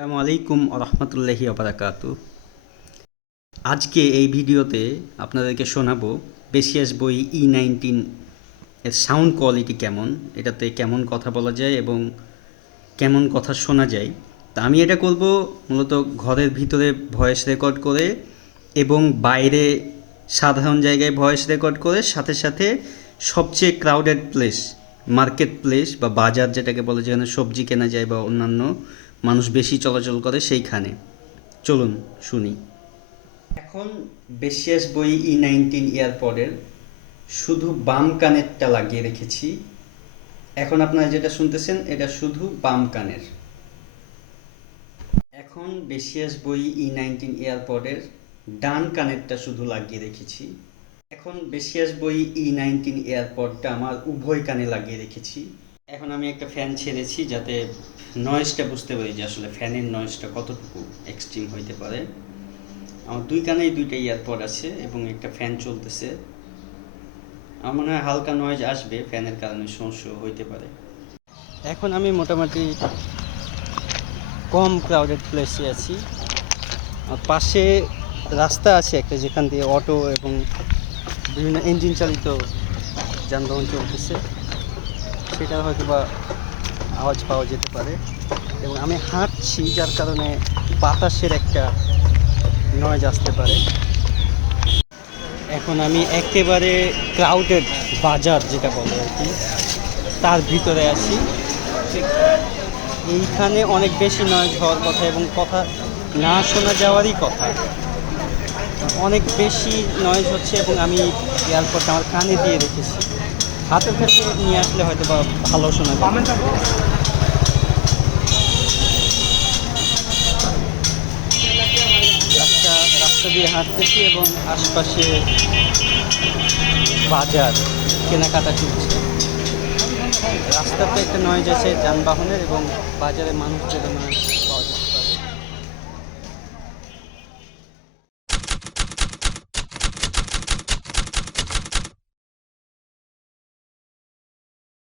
আসসালামু আলাইকুম রহমতুল্লাহি আবরাকাতু। আজকে এই ভিডিওতে আপনাদেরকে শোনাবো বেসিয়াস বই E19 এর সাউন্ড কোয়ালিটি কেমন, এটাতে কেমন কথা বলা যায় এবং কেমন কথা শোনা যায়। তা আমি এটা করব মূলত ঘরের ভিতরে ভয়েস রেকর্ড করে এবং বাইরে সাধারণ জায়গায় ভয়েস রেকর্ড করে, সাথে সাথে সবচেয়ে ক্রাউডেড প্লেস, মার্কেট প্লেস বা বাজার যেটাকে বলে, যেখানে সবজি কেনা যায় বা অন্যান্য মানুষ বেশি চলাচল করে, সেইখানে। চলুন শুনি। এখন বেসিয়াস বই E19 ইয়ারপডের শুধু বাম কানেরটা লাগিয়ে রেখেছি। এখন আপনারা যেটা শুনতেছেন এটা শুধু বাম কানের। এখন বেসিয়াস বই E19 এয়ারপডের ডান কানেরটা শুধু লাগিয়ে রেখেছি। এখন বেসিয়াস বই E19 এয়ারপডটা আমার উভয় কানে লাগিয়ে রেখেছি। এখন আমি একটা ফ্যান ছেড়েছি যাতে নয়েজটা বুঝতে পারি যে আসলে ফ্যানের নয়েজটা কতটুকু এক্সট্রিম হইতে পারে। আমার দুই কানেই দুইটা ইয়ারপড আছে এবং একটা ফ্যান চলতেছে। আমার মনে হয় হালকা নয়েজ আসবে, ফ্যানের কারণে সমস্যা হইতে পারে। এখন আমি মোটামুটি কম ক্রাউডেড প্লেসে আছি। পাশে রাস্তা আছে একটা, যেখান দিয়ে অটো এবং বিভিন্ন ইঞ্জিন চালিত যানবাহন চলতেছে, সেটা হয়তো বা আওয়াজ পাওয়া যেতে পারে। এবং আমি হাঁটছি, যার কারণে বাতাসের একটা নয়েজ আসতে পারে। এখন আমি একেবারে ক্রাউডেড বাজার যেটা বলে আর কি, তার ভিতরে আছি। এইখানে অনেক বেশি নয়েজ হওয়ার কথা এবং কথা না শোনা যাওয়ারই কথা। অনেক বেশি নয়েজ হচ্ছে এবং আমি এয়ারপডটা আমার কানে দিয়ে রেখেছি। হাতের কাছে নিয়ে আসলে হয়তো বা ভালো শোনা যাবে। রাস্তা দিয়ে হাঁটতেছি এবং আশপাশে বাজার, কেনাকাটা চলছে। রাস্তাতে একটা নয়েজ আছে যানবাহনের এবং বাজারে মানুষদের নয়েজ।